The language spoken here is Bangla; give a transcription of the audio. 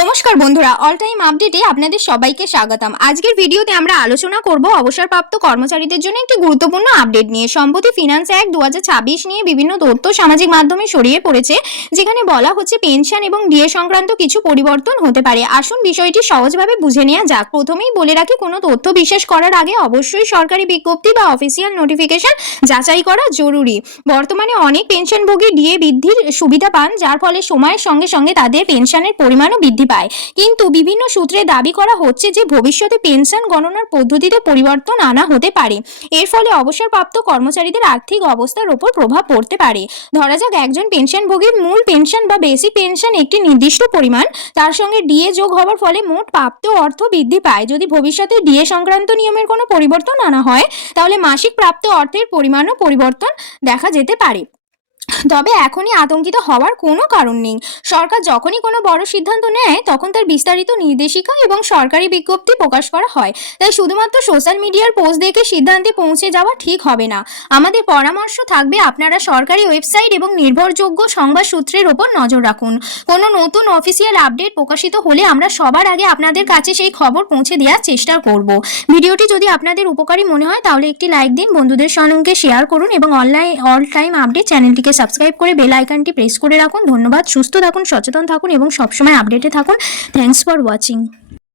নমস্কার বন্ধুরা, অল টাইম আপডেটে আপনাদের সবাইকে স্বাগতম। আজকের ভিডিওতে আমরা আলোচনা করব অবসরপ্রাপ্ত কর্মচারীদের জন্য একটি গুরুত্বপূর্ণ আপডেট নিয়ে। সম্প্রতি ফিনান্স অ্যাক্ট 2026 নিয়ে বিভিন্ন তথ্য সামাজিক মাধ্যমে ছড়িয়ে পড়েছে, যেখানে বলা হচ্ছে পেনশন এবং ডিএ সংক্রান্ত কিছু পরিবর্তন হতে পারে। আসুন বিষয়টি সহজভাবে বুঝে নেওয়া যাক। প্রথমেই বলে রাখি, কোনো তথ্য বিশ্বাস করার আগে অবশ্যই সরকারি বিজ্ঞপ্তি বা অফিসিয়াল নোটিফিকেশন যাচাই করা জরুরি। বর্তমানে অনেক পেনশনভোগী ডিএ বৃদ্ধির সুবিধা পান, যার ফলে সময়ের সঙ্গে সঙ্গে তাদের পেনশনের পরিমাণও বৃদ্ধি পায়। কিন্তু বিভিন্ন সূত্রে দাবি করা হচ্ছে যে ভবিষ্যতে পেনশন গণনার পদ্ধতিতে পরিবর্তন আনা হতে পারে। এর ফলে অবসরপ্রাপ্ত কর্মচারীদের আর্থিক অবস্থার উপর প্রভাব পড়তে পারে। ধরা যাক একজন পেনশনভোগীর মূল পেনশন বা বেসিক পেনশন একটি নির্দিষ্ট পরিমাণ, তার সঙ্গে ডিএ যোগ হওয়ার ফলে মোট প্রাপ্ত অর্থ বৃদ্ধি পায়। যদি ভবিষ্যতে ডিএ সংক্রান্ত নিয়মের কোনো পরিবর্তন আনা হয়, তাহলে মাসিক প্রাপ্ত অর্থের পরিমাণও পরিবর্তন দেখা যেতে পারে। তবে এখনই আতঙ্কিত হওয়ার কোনো কারণ নেই। সরকার যখনই কোনো বড় সিদ্ধান্ত নেয়, তখন তার বিস্তারিত নির্দেশিকা এবং সরকারি বিজ্ঞপ্তি প্রকাশ করা হয়। তাই শুধুমাত্র সোশ্যাল মিডিয়ার পোস্ট দেখে সিদ্ধান্তে পৌঁছে যাওয়া ঠিক হবে না। আমাদের পরামর্শ থাকবে, আপনারা সরকারি ওয়েবসাইট এবং নির্ভরযোগ্য সংবাদ সূত্রের ওপর নজর রাখুন। কোনো নতুন অফিসিয়াল আপডেট প্রকাশিত হলে আমরা সবার আগে আপনাদের কাছে সেই খবর পৌঁছে দেওয়ার চেষ্টা করব। ভিডিওটি যদি আপনাদের উপকারী মনে হয়, তাহলে একটি লাইক দিন, বন্ধুদের সঙ্গে শেয়ার করুন এবং অল টাইম আপডেট চ্যানেলটিকে সাবস্ক্রাইব করে বেল আইকনটি প্রেস করে রাখুন। ধন্যবাদ। সুস্থ থাকুন, সচেতন থাকুন এবং সবসময় আপডেটে থাকুন। Thanks for watching.